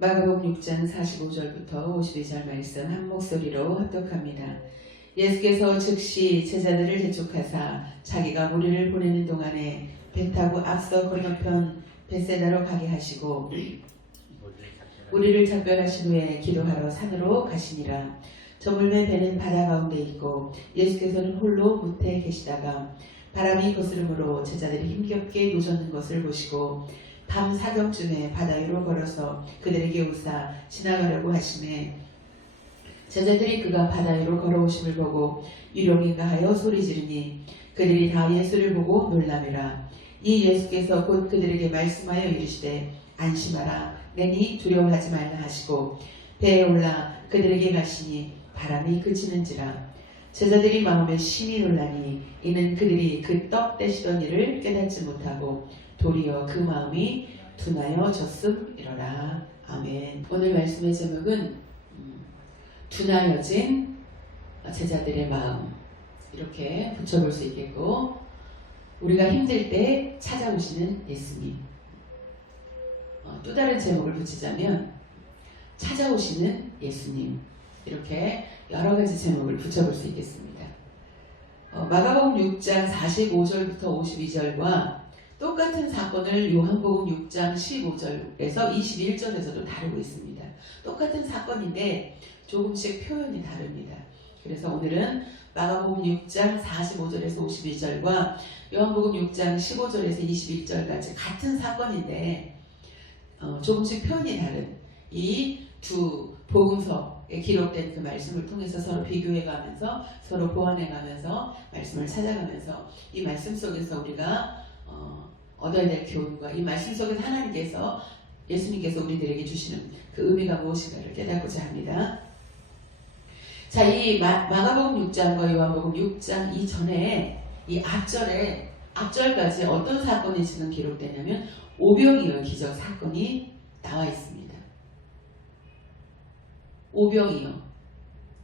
마가복음 6장 45절부터 52절 말씀 한 목소리로 합독합니다. 예수께서 즉시 제자들을 재촉하사 자기가 무리를 보내는 동안에 배 타고 앞서 건너편 벳세다로 가게 하시고 무리를 작별하신 후에 기도하러 산으로 가시니라. 저물매 배는 바다 가운데 있고 예수께서는 홀로 무태에 계시다가 바람이 거스름으로 제자들이 힘겹게 노젓는 것을 보시고 밤 사경쯤에 바다 위로 걸어서 그들에게 웃사 지나가려고 하시매 제자들이 그가 바다 위로 걸어오심을 보고 유령인가 하여 소리 지르니 그들이 다 예수를 보고 놀라매라. 이 예수께서 곧 그들에게 말씀하여 이르시되 안심하라 내니 두려워하지 말라 하시고 배에 올라 그들에게 가시니 바람이 그치는지라. 제자들이 마음에 심히 놀라니 이는 그들이 그 떡 떼시던 일을 깨닫지 못하고 도리어 그 마음이 둔하여졌음이로라. 아멘. 오늘 말씀의 제목은 둔하여진 제자들의 마음, 이렇게 붙여볼 수 있겠고, 우리가 힘들 때 찾아오시는 예수님. 또 다른 제목을 붙이자면 찾아오시는 예수님, 이렇게 여러 가지 제목을 붙여볼 수 있겠습니다. 마가복음 6장 45절부터 52절과 똑같은 사건을 요한복음 6장 15절에서 21절에서도 다루고 있습니다. 똑같은 사건인데 조금씩 표현이 다릅니다. 그래서 오늘은 마가복음 6장 45절에서 52절과 요한복음 6장 15절에서 21절까지 같은 사건인데 조금씩 표현이 다른 이 두 복음서에 기록된 그 말씀을 통해서 서로 비교해가면서 서로 보완해가면서 말씀을 찾아가면서 이 말씀 속에서 우리가 얻어야 될 교훈과 이 말씀 속에서 하나님께서 예수님께서 우리들에게 주시는 그 의미가 무엇인가를 깨닫고자 합니다. 자, 이 마가복음 6장과 요한복음 6장 이전에 이 앞절까지 어떤 사건이 지금 기록되냐면 오병이어 기적 사건이 나와 있습니다. 오병이어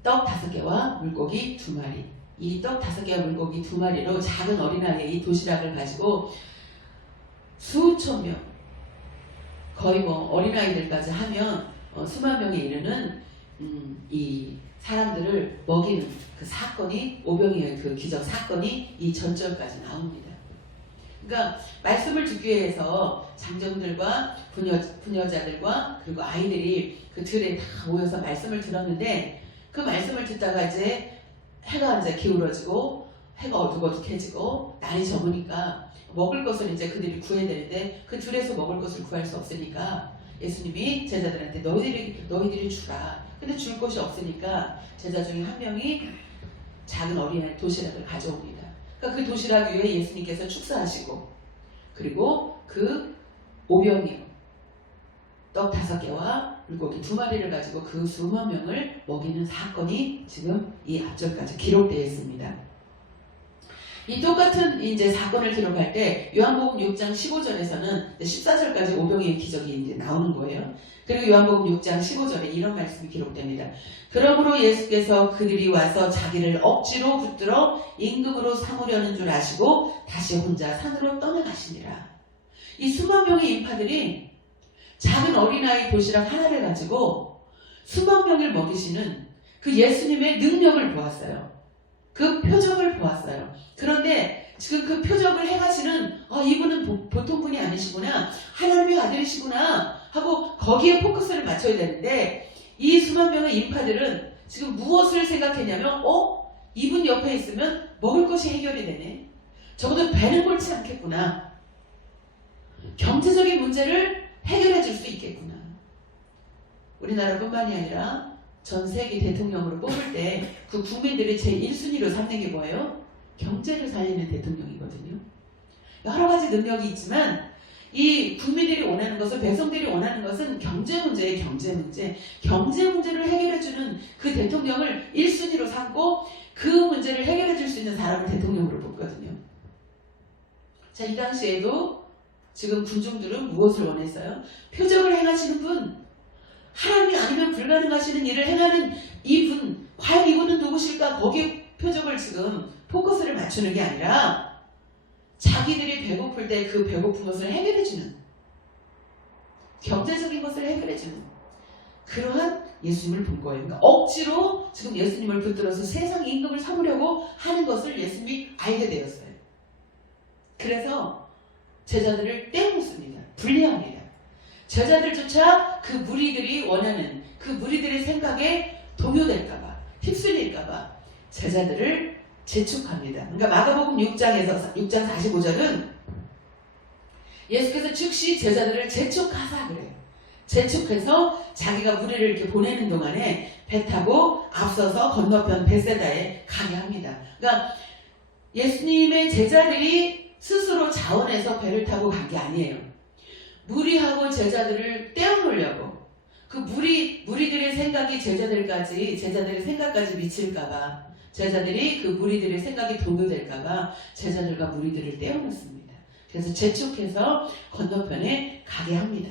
떡 5개와 물고기 2마리, 이 떡 5개와 물고기 2마리로 작은 어린아이의 이 도시락을 가지고 수천 명, 거의 어린아이들까지 하면 수만 명에 이르는 이 사람들을 먹이는 그 사건이, 오병이어의 그 기적 사건이 이 전절까지 나옵니다. 그러니까 말씀을 듣기 위해서 장정들과 부녀자들과 그리고 아이들이 그 들에 다 모여서 말씀을 들었는데, 그 말씀을 듣다가 이제 해가 이제 기울어지고 해가 어둑어둑해지고 날이 저무니까 먹을 것을 이제 그들이 구해야 되는데 그 들에서 먹을 것을 구할 수 없으니까 예수님이 제자들한테 너희들이 주라. 근데 줄 것이 없으니까 제자 중에 한 명이 작은 어린아이 도시락을 가져옵니다. 그러니까 그 도시락 위에 예수님께서 축사하시고, 그리고 그 오병이어 떡 5개와 물고기 2마리를 가지고 그 수만 명을 먹이는 사건이 지금 이 앞절까지 기록되어 있습니다. 이 똑같은 이제 사건을 기록할 때 요한복음 6장 15절에서는 14절까지 오병이어의 기적이 이제 나오는 거예요. 그리고 요한복음 6장 15절에 이런 말씀이 기록됩니다. 그러므로 예수께서 그들이 와서 자기를 억지로 붙들어 임금으로 삼으려는 줄 아시고 다시 혼자 산으로 떠나가시니라. 이 수만 명의 인파들이 작은 어린아이 도시락 하나를 가지고 수만 명을 먹이시는 그 예수님의 능력을 보았어요. 그 표적을 보았어요. 그런데 지금 그 표적을 행하시는 이분은 보통 분이 아니시구나, 하나님의 아들이시구나 하고 거기에 포커스를 맞춰야 되는데, 이 수만 명의 인파들은 지금 무엇을 생각했냐면 이분 옆에 있으면 먹을 것이 해결이 되네, 적어도 배는 골치 않겠구나, 경제적인 문제를 해결해 줄 수 있겠구나. 우리나라뿐만이 아니라 전 세계 대통령으로 뽑을 때 그 국민들이 제1순위로 삼는 게 뭐예요? 경제를 살리는 대통령이거든요. 여러 가지 능력이 있지만 이 국민들이 원하는 것은, 백성들이 원하는 것은 경제 문제예요. 경제 문제를 해결해주는 그 대통령을 1순위로 삼고 그 문제를 해결해줄 수 있는 사람을 대통령으로 뽑거든요. 자, 이 당시에도 지금 군중들은 무엇을 원했어요? 표적을 행하시는 분, 하나님이 아니면 불가능하시는 일을 행하는 이분, 과연 이분은 누구실까? 거기에 표적을 지금 포커스를 맞추는 게 아니라 자기들이 배고플 때 그 배고픈 것을 해결해주는, 경제적인 것을 해결해주는, 그러한 예수님을 본 거예요. 그러니까 억지로 지금 예수님을 붙들어서 세상 임금을 삼으려고 하는 것을 예수님이 알게 되었어요. 그래서 제자들을 떼어놓습니다. 분리합니다. 제자들조차 그 무리들이 원하는 그 무리들의 생각에 동요될까봐 휩쓸릴까봐 제자들을 재촉합니다. 그러니까 마가복음 6장 45절은 예수께서 즉시 제자들을 재촉하사 그래요. 재촉해서 자기가 무리를 이렇게 보내는 동안에 배 타고 앞서서 건너편 벳세다에 가게 합니다. 그러니까 예수님의 제자들이 스스로 자원해서 배를 타고 간 게 아니에요. 무리하고 제자들을 떼어놓으려고 그 무리들의 생각이 제자들의 생각까지 미칠까봐 제자들이 그 무리들의 생각이 동요될까봐 제자들과 무리들을 떼어놓습니다. 그래서 재촉해서 건너편에 가게 합니다.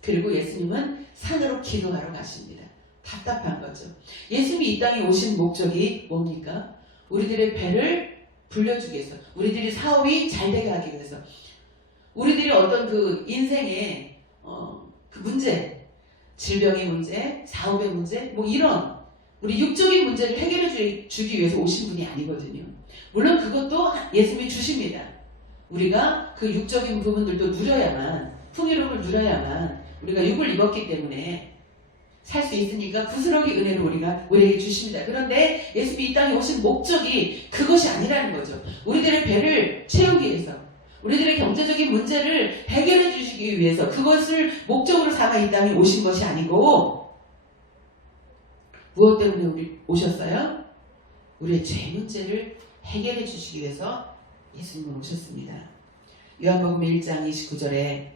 그리고 예수님은 산으로 기도하러 가십니다. 답답한 거죠. 예수님이 이 땅에 오신 목적이 뭡니까? 우리들의 배를 불려주기 위해서, 우리들이 사업이 잘 되게 하기 위해서, 우리들이 어떤 그 인생의 그 문제, 질병의 문제, 사업의 문제, 뭐 이런 우리 육적인 문제를 해결해 주기 위해서 오신 분이 아니거든요. 물론 그것도 예수님이 주십니다. 우리가 그 육적인 부분들도 누려야만, 풍요로움을 누려야만 우리가 육을 입었기 때문에 살 수 있으니까 부스러기 은혜를 우리에게 주십니다. 그런데 예수님이 이 땅에 오신 목적이 그것이 아니라는 거죠. 우리들의 배를 채우기 위해서, 우리들의 경제적인 문제를 해결해 주시기 위해서 그것을 목적으로 삼아 이 땅에 오신 것이 아니고 무엇 때문에 우리 오셨어요? 우리의 죄 문제를 해결해 주시기 위해서 예수님은 오셨습니다. 요한복음 1장 29절에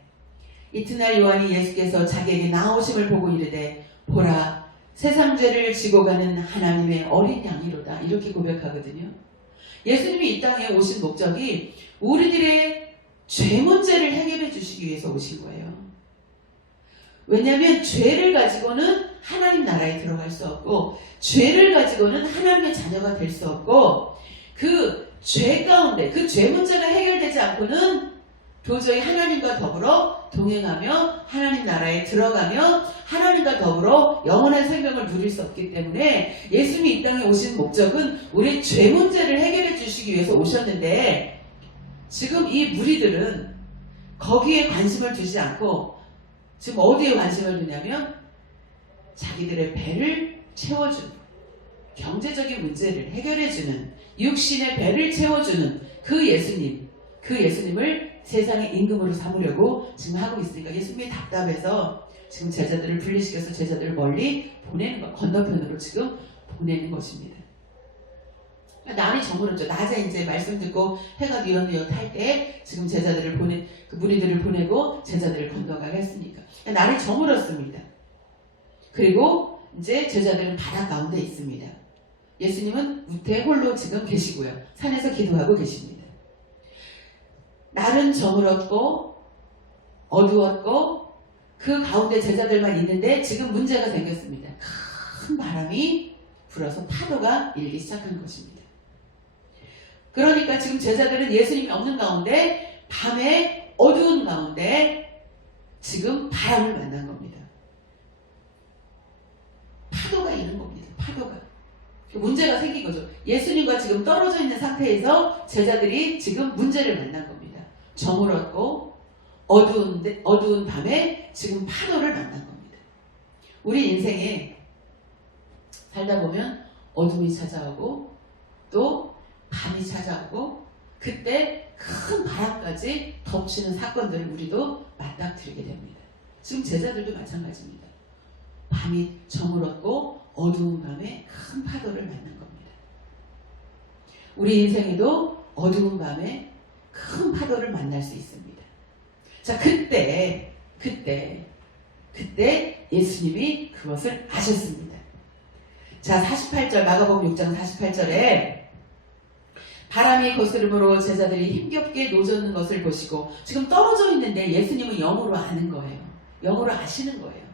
이튿날 요한이 예수께서 자기에게 나오심을 보고 이르되 보라 세상 죄를 지고 가는 하나님의 어린 양이로다 이렇게 고백하거든요. 예수님이 이 땅에 오신 목적이 우리들의 죄 문제를 해결해 주시기 위해서 오신 거예요. 왜냐하면 죄를 가지고는 하나님 나라에 들어갈 수 없고 죄를 가지고는 하나님의 자녀가 될 수 없고 그 죄 가운데 그 죄 문제가 해결되지 않고는 도저히 하나님과 더불어 동행하며 하나님 나라에 들어가며 하나님과 더불어 영원한 생명을 누릴 수 없기 때문에 예수님이 이 땅에 오신 목적은 우리의 죄 문제를 해결해 주시기 위해서 오셨는데 지금 이 무리들은 거기에 관심을 두지 않고 지금 어디에 관심을 두냐면 자기들의 배를 채워주는 경제적인 문제를 해결해주는 육신의 배를 채워주는 그 예수님을 세상의 임금으로 삼으려고 지금 하고 있으니까 예수님이 답답해서 지금 제자들을 분리시켜서 제자들을 멀리 보내는 것, 건너편으로 지금 보내는 것입니다. 날이 저물었죠. 낮에 이제 말씀 듣고 해가 뉘엿뉘엿 할 때 지금 제자들을 그 무리들을 보내고 제자들을 건너가게 했으니까 날이 저물었습니다. 그리고 이제 제자들은 바다 가운데 있습니다. 예수님은 우태 홀로 지금 계시고요. 산에서 기도하고 계십니다. 날은 저물었고 어두웠고 그 가운데 제자들만 있는데 지금 문제가 생겼습니다. 큰 바람이 불어서 파도가 일기 시작한 것입니다. 그러니까 지금 제자들은 예수님이 없는 가운데 밤에 어두운 가운데 지금 바람을 만난 겁니다. 파도가 있는 겁니다. 파도가. 문제가 생긴 거죠. 예수님과 지금 떨어져 있는 상태에서 제자들이 지금 문제를 만난 겁니다. 저물었고 어두운 밤에 지금 파도를 만난 겁니다. 우리 인생에 살다 보면 어둠이 찾아오고 또 밤이 찾아오고 그때 큰 바람까지 덮치는 사건들을 우리도 맞닥뜨리게 됩니다. 지금 제자들도 마찬가지입니다. 밤이 저물었고 어두운 밤에 큰 파도를 만난 겁니다. 우리 인생에도 어두운 밤에 큰 파도를 만날 수 있습니다. 자, 그때 예수님이 그것을 아셨습니다. 자, 48절 마가복음 6장 48절에 바람이 거스름으로 제자들이 힘겹게 노젓는 것을 보시고 지금 떨어져 있는데 예수님은 영으로 아는 거예요. 영으로 아시는 거예요.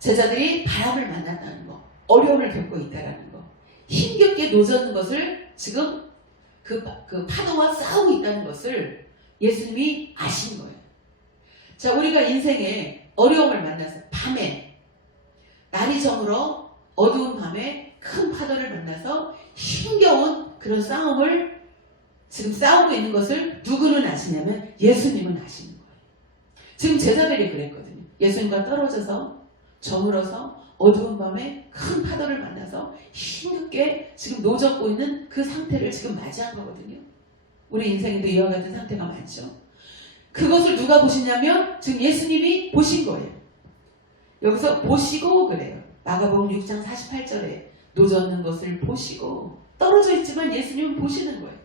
제자들이 바람을 만났다는 거, 어려움을 겪고 있다는 거, 힘겹게 노젓는 것을 지금 그 파도와 싸우고 있다는 것을 예수님이 아신 거예요. 자, 우리가 인생에 어려움을 만나서 밤에 날이 저물어 어두운 밤에 큰 파도를 만나서 힘겨운 그런 싸움을 지금 싸우고 있는 것을 누구는 아시냐면 예수님은 아시는 거예요. 지금 제자들이 그랬거든요. 예수님과 떨어져서 저물어서 어두운 밤에 큰 파도를 만나서 힘겹게 지금 노젓고 있는 그 상태를 지금 맞이한 거거든요. 우리 인생에도 이와 같은 상태가 많죠. 그것을 누가 보시냐면 지금 예수님이 보신 거예요. 여기서 보시고 그래요. 마가복음 6장 48절에 노젓는 것을 보시고 떨어져 있지만 예수님은 보시는 거예요.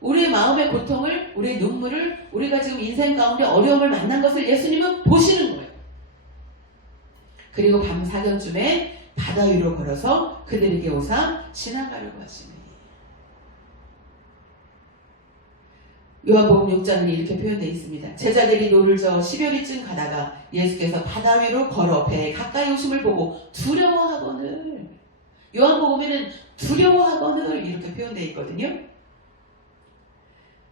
우리의 마음의 고통을, 우리의 눈물을, 우리가 지금 인생 가운데 어려움을 만난 것을 예수님은 보시는 거예요. 그리고 밤 사경쯤에 바다 위로 걸어서 그들에게 오사 지나가려고 하시니. 요한복음 6장은 이렇게 표현되어 있습니다. 제자들이 노를 저어 10여리쯤 가다가 예수께서 바다 위로 걸어 배에 가까이 오심을 보고 두려워하거늘. 요한복음에는 두려워하거늘 이렇게 표현되어 있거든요.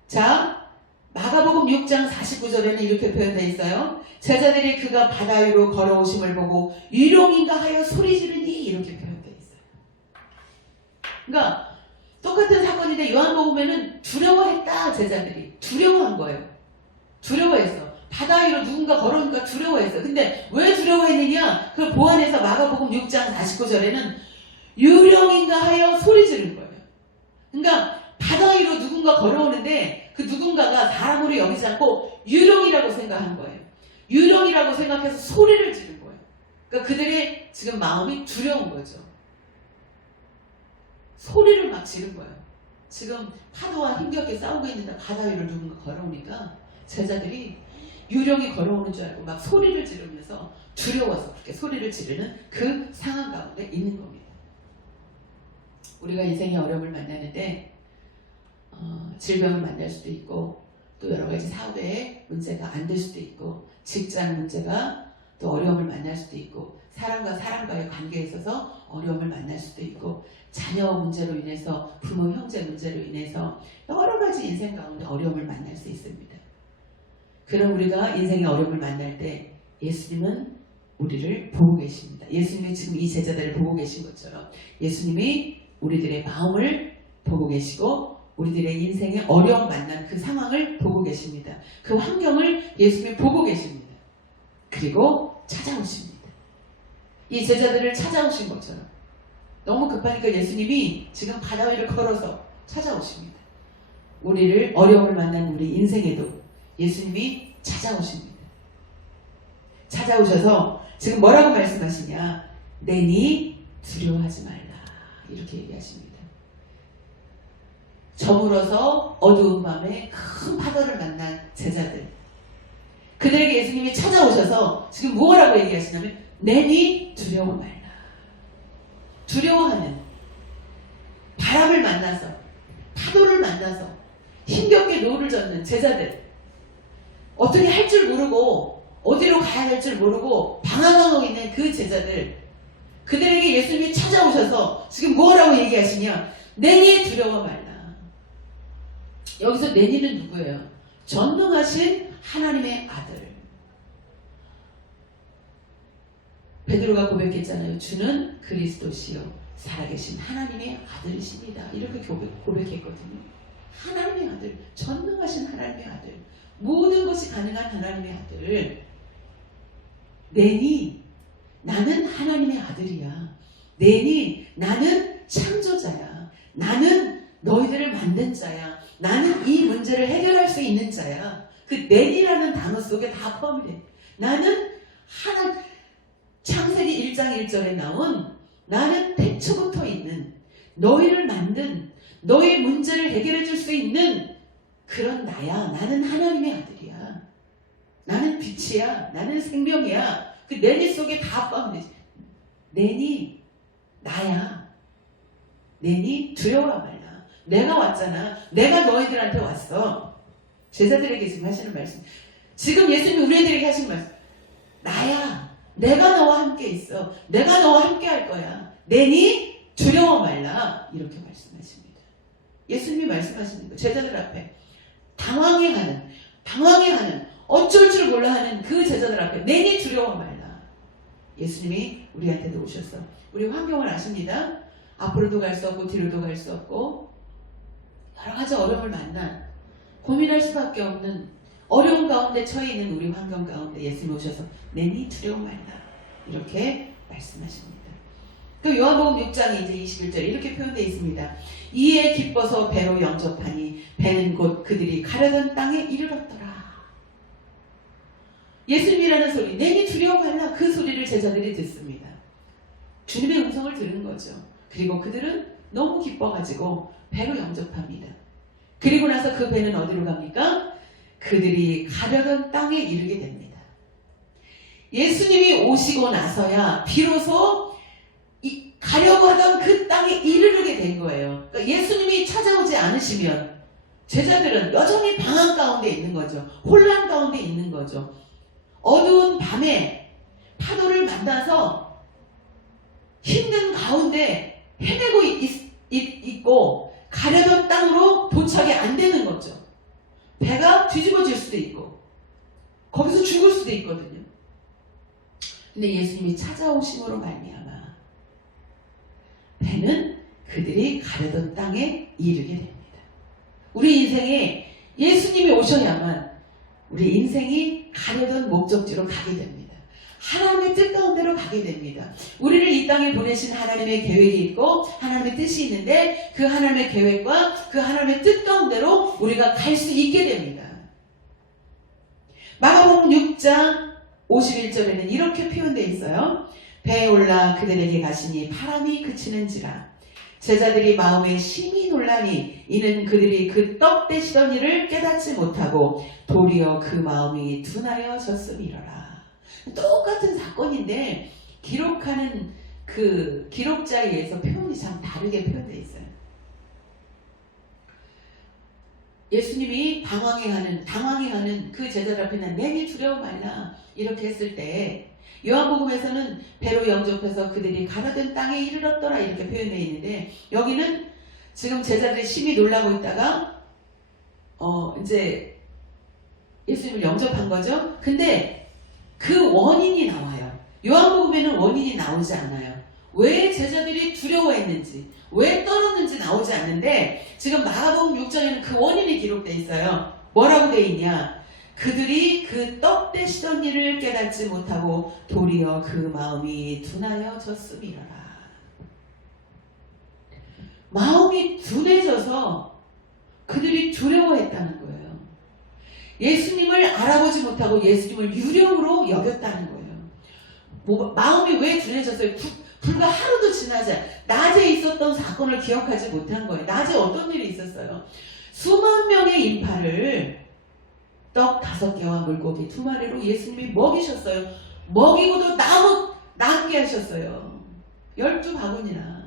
자, 마가복음 6장 49절에는 이렇게 표현되어 있어요. 제자들이 그가 바다 위로 걸어오심을 보고 유령인가 하여 소리 지르니 이렇게 표현되어 있어요. 그러니까 똑같은 사건인데 요한복음에는 두려워했다. 제자들이 두려워한 거예요. 두려워했어. 바다 위로 누군가 걸어오니까 두려워했어. 근데 왜 두려워했느냐? 그걸 보완해서 마가복음 6장 49절에는 유령인가 하여 소리 지른 거예요. 그러니까 바다 위로 누군가 걸어오는데 그 누군가가 사람으로 여기지 않고 유령이라고 생각한 거예요. 유령이라고 생각해서 소리를 지른 거예요. 그러니까 그들의 지금 마음이 두려운 거죠. 소리를 막 지른 거예요. 지금 파도와 힘겹게 싸우고 있는데 바다 위로 누군가 걸어오니까 제자들이 유령이 걸어오는 줄 알고 막 소리를 지르면서 두려워서 그렇게 소리를 지르는 그 상황 가운데 있는 겁니다. 우리가 인생의 어려움을 만나는데 질병을 만날 수도 있고 또 여러 가지 사회의 문제가 안 될 수도 있고 직장 문제가 또 어려움을 만날 수도 있고 사람과 사람과의 관계에 있어서 어려움을 만날 수도 있고 자녀 문제로 인해서 부모 형제 문제로 인해서 여러 가지 인생 가운데 어려움을 만날 수 있습니다. 그럼 우리가 인생의 어려움을 만날 때 예수님은 우리를 보고 계십니다. 예수님이 지금 이 제자들을 보고 계신 것처럼 예수님이 우리들의 마음을 보고 계시고 우리들의 인생의 어려움 만난 그 상황을 보고 계십니다. 그 환경을 예수님이 보고 계십니다. 그리고 찾아오십니다. 이 제자들을 찾아오신 것처럼 너무 급하니까 예수님이 지금 바다 위를 걸어서 찾아오십니다. 우리를 어려움을 만난 우리 인생에도 예수님이 찾아오십니다. 찾아오셔서 지금 뭐라고 말씀하시냐? 내니 두려워하지 말라 이렇게 얘기하십니다. 저물어서 어두운 밤에 큰 파도를 만난 제자들, 그들에게 예수님이 찾아오셔서 지금 뭐라고 얘기하시냐면 내니 두려워 말라. 두려워하는 바람을 만나서 파도를 만나서 힘겹게 노를 젓는 제자들, 어떻게 할 줄 모르고 어디로 가야 할 줄 모르고 방황하고 있는 그 제자들, 그들에게 예수님이 찾아오셔서 지금 뭐라고 얘기하시냐? 내니 두려워 말라. 여기서 내니는 누구예요? 전능하신 하나님의 아들. 베드로가 고백했잖아요. 주는 그리스도시요 살아계신 하나님의 아들이십니다. 이렇게 고백했거든요. 하나님의 아들, 전능하신 하나님의 아들, 모든 것이 가능한 하나님의 아들. 내니 나는 하나님의 아들이야. 내니 나는 창조자야. 나는 너희들을 만든 자야. 나는 이 문제를 해결할 수 있는 자야. 그 내니라는 단어 속에 다 포함이 돼. 나는 창세기 1장 1절에 나온 나는 태초부터 있는 너희를 만든 너의 문제를 해결해 줄 수 있는 그런 나야. 나는 하나님의 아들이야. 나는 빛이야. 나는 생명이야. 그 내니 속에 다 포함되지. 내니 나야. 내니 두려워 말라. 내가 왔잖아. 내가 너희들한테 왔어. 제자들에게 지금 하시는 말씀. 지금 예수님이 우리들에게 하시는 말씀. 나야. 내가 너와 함께 있어. 내가 너와 함께 할 거야. 내니 두려워 말라. 이렇게 말씀하십니다. 예수님이 말씀하시는 거예요. 제자들 앞에 당황해하는 어쩔 줄 몰라 하는 그 제자들 앞에 내니 두려워 말라. 예수님이 우리한테도 오셔서 우리 환경을 아십니다. 앞으로도 갈 수 없고 뒤로도 갈 수 없고 여러 가지 어려움을 만난 고민할 수밖에 없는 어려운 가운데 처해 있는 우리 환경 가운데 예수님이 오셔서 내니 두려워 말라 이렇게 말씀하십니다. 또 요한복음 6장 이제 21절에 이렇게 표현되어 있습니다. 이에 기뻐서 배로 영접하니 배는 곧 그들이 가려던 땅에 이르렀더라. 예수님이라는 소리, 내니 두려워 말라, 그 소리를 제자들이 듣습니다. 주님의 음성을 들은 거죠. 그리고 그들은 너무 기뻐가지고 배로 영접합니다. 그리고 나서 그 배는 어디로 갑니까? 그들이 가려던 땅에 이르게 됩니다. 예수님이 오시고 나서야 비로소 가려고 하던 그 땅에 이르게 된 거예요. 그러니까 예수님이 찾아오지 않으시면 제자들은 여전히 방황 가운데 있는 거죠. 혼란 가운데 있는 거죠. 어두운 밤에 파도를 만나서 힘든 가운데 헤매고 있고 가려던 땅으로 도착이 안 되는 거죠. 배가 뒤집어질 수도 있고 거기서 죽을 수도 있거든요. 근데 예수님이 찾아오심으로 말미암아 배는 그들이 가려던 땅에 이르게 됩니다. 우리 인생에 예수님이 오셔야만 우리 인생이 가려던 목적지로 가게 됩니다. 하나님의 뜻 가운데로 가게 됩니다. 우리를 이 땅에 보내신 하나님의 계획이 있고 하나님의 뜻이 있는데 그 하나님의 계획과 그 하나님의 뜻 가운데로 우리가 갈 수 있게 됩니다. 마가복음 6장 51절에는 이렇게 표현되어 있어요. 배에 올라 그들에게 가시니 바람이 그치는지라 제자들이 마음에 심히 놀라니 이는 그들이 그 떡 떼시던 일을 깨닫지 못하고 도리어 그 마음이 둔하여 졌음이러라. 똑같은 사건인데 기록하는 그 기록자에 의해서 표현이 참 다르게 표현되어 있어요. 예수님이 당황해하는 그 제자들 앞에 난 내니 두려워 말라 이렇게 했을 때 요한복음에서는 배로 영접해서 그들이 가려던 땅에 이르렀더라 이렇게 표현되어 있는데 여기는 지금 제자들이 심히 놀라고 있다가 이제 예수님을 영접한 거죠. 근데 그 원인이 나와요. 요한복음에는 원인이 나오지 않아요. 왜 제자들이 두려워했는지 왜 떨었는지 나오지 않는데 지금 마가복음 6장에는 그 원인이 기록되어 있어요. 뭐라고 되어 있냐? 그들이 그 떡 떼시던 일을 깨닫지 못하고 도리어 그 마음이 둔하여 졌음이라라. 마음이 둔해져서 그들이 두려워했다는 거예요. 예수님을 알아보지 못하고 예수님을 유령으로 여겼다는 거예요. 마음이 왜 둔해졌어요? 불과 하루도 지나지 낮에 있었던 사건을 기억하지 못한 거예요. 낮에 어떤 일이 있었어요? 수만 명의 인파를 떡 5개와 물고기 2마리로 예수님이 먹이셨어요. 먹이고도 남게 하셨어요. 12바구니나.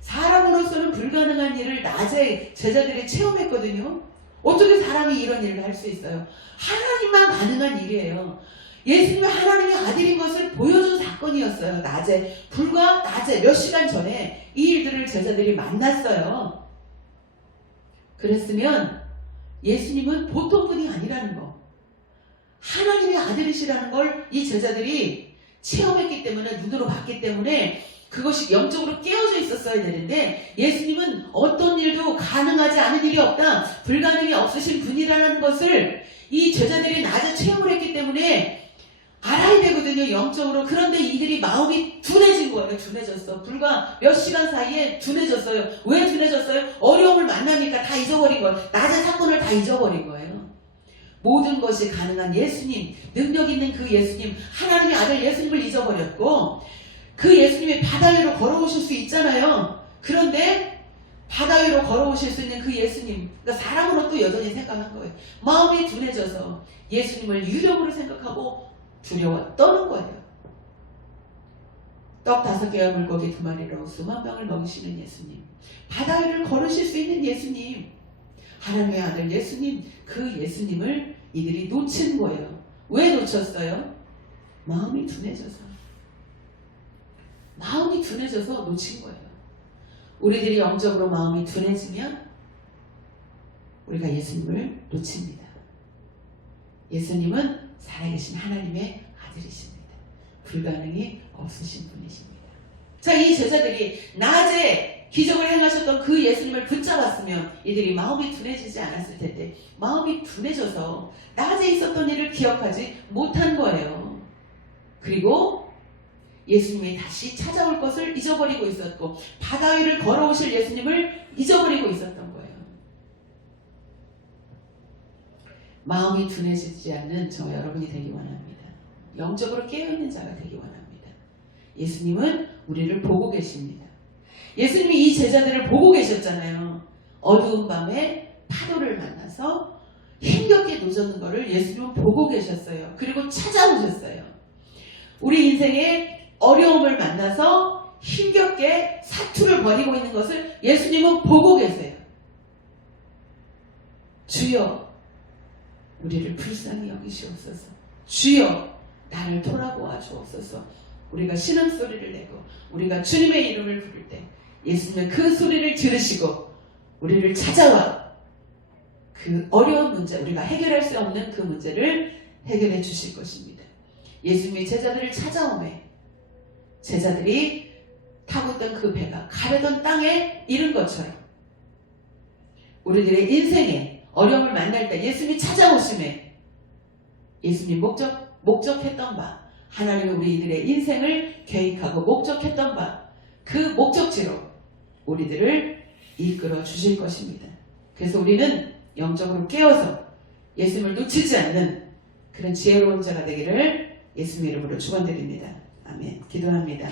사람으로서는 불가능한 일을 낮에 제자들이 체험했거든요. 어떻게 사람이 이런 일을 할 수 있어요? 하나님만 가능한 일이에요. 예수님이 하나님의 아들인 것을 보여준 사건이었어요. 불과 낮에 몇 시간 전에 이 일들을 제자들이 만났어요. 그랬으면 예수님은 보통 분이 아니라는 거, 하나님의 아들이시라는 걸 이 제자들이 체험했기 때문에 눈으로 봤기 때문에 그것이 영적으로 깨어져 있었어야 되는데 예수님은 어떤 일도 가능하지 않은 일이 없다, 불가능이 없으신 분이라는 것을 이 제자들이 낮에 체험을 했기 때문에 알아야 되거든요, 영적으로. 그런데 이들이 마음이 둔해진 거예요. 둔해졌어. 불과 몇 시간 사이에 둔해졌어요. 왜 둔해졌어요? 어려움을 만나니까 다 잊어버린 거예요. 낮의 사건을 다 잊어버린 거예요. 모든 것이 가능한 예수님, 능력 있는 그 예수님, 하나님의 아들 예수님을 잊어버렸고 그 예수님이 바다 위로 걸어오실 수 있잖아요. 그런데 바다 위로 걸어오실 수 있는 그 예수님, 그러니까 사람으로 또 여전히 생각한 거예요. 마음이 둔해져서 예수님을 유령으로 생각하고 두려워 떠는 거예요. 떡 5개와 물고기 2마리로 수만 명을 먹이시는 예수님, 바다 위를 걸으실 수 있는 예수님, 하나님의 아들 예수님, 그 예수님을 이들이 놓친 거예요. 왜 놓쳤어요? 마음이 둔해져서 놓친 거예요. 우리들이 영적으로 마음이 둔해지면 우리가 예수님을 놓칩니다. 예수님은 살아계신 하나님의 아들이십니다. 불가능이 없으신 분이십니다. 자, 이 제자들이 낮에 기적을 행하셨던 그 예수님을 붙잡았으면 이들이 마음이 둔해지지 않았을 텐데 마음이 둔해져서 낮에 있었던 일을 기억하지 못한 거예요. 그리고 예수님이 다시 찾아올 것을 잊어버리고 있었고 바다 위를 걸어오실 예수님을 잊어버리고 있었던 거예요. 마음이 둔해지지 않는 저와 여러분이 되기 원합니다. 영적으로 깨어있는 자가 되기 원합니다. 예수님은 우리를 보고 계십니다. 예수님이 이 제자들을 보고 계셨잖아요. 어두운 밤에 파도를 만나서 힘겹게 놓쳤는 것을 예수님은 보고 계셨어요. 그리고 찾아오셨어요. 우리 인생에 어려움을 만나서 힘겹게 사투를 벌이고 있는 것을 예수님은 보고 계세요. 주여 우리를 불쌍히 여기시옵소서. 주여 나를 돌아보아 주옵소서. 우리가 신음소리를 내고 우리가 주님의 이름을 부를 때 예수님은 그 소리를 들으시고 우리를 찾아와 그 어려운 문제, 우리가 해결할 수 없는 그 문제를 해결해 주실 것입니다. 예수님이 제자들을 찾아오매 제자들이 타고 있던 그 배가 가려던 땅에 이른 것처럼 우리들의 인생에 어려움을 만날 때 예수님이 찾아오심에 예수님이 목적했던 바 하나님은 우리들의 인생을 계획하고 목적했던 바 그 목적지로 우리들을 이끌어 주실 것입니다. 그래서 우리는 영적으로 깨어서 예수님을 놓치지 않는 그런 지혜로운 자가 되기를 예수님의 이름으로 축원드립니다. 아멘. 기도합니다.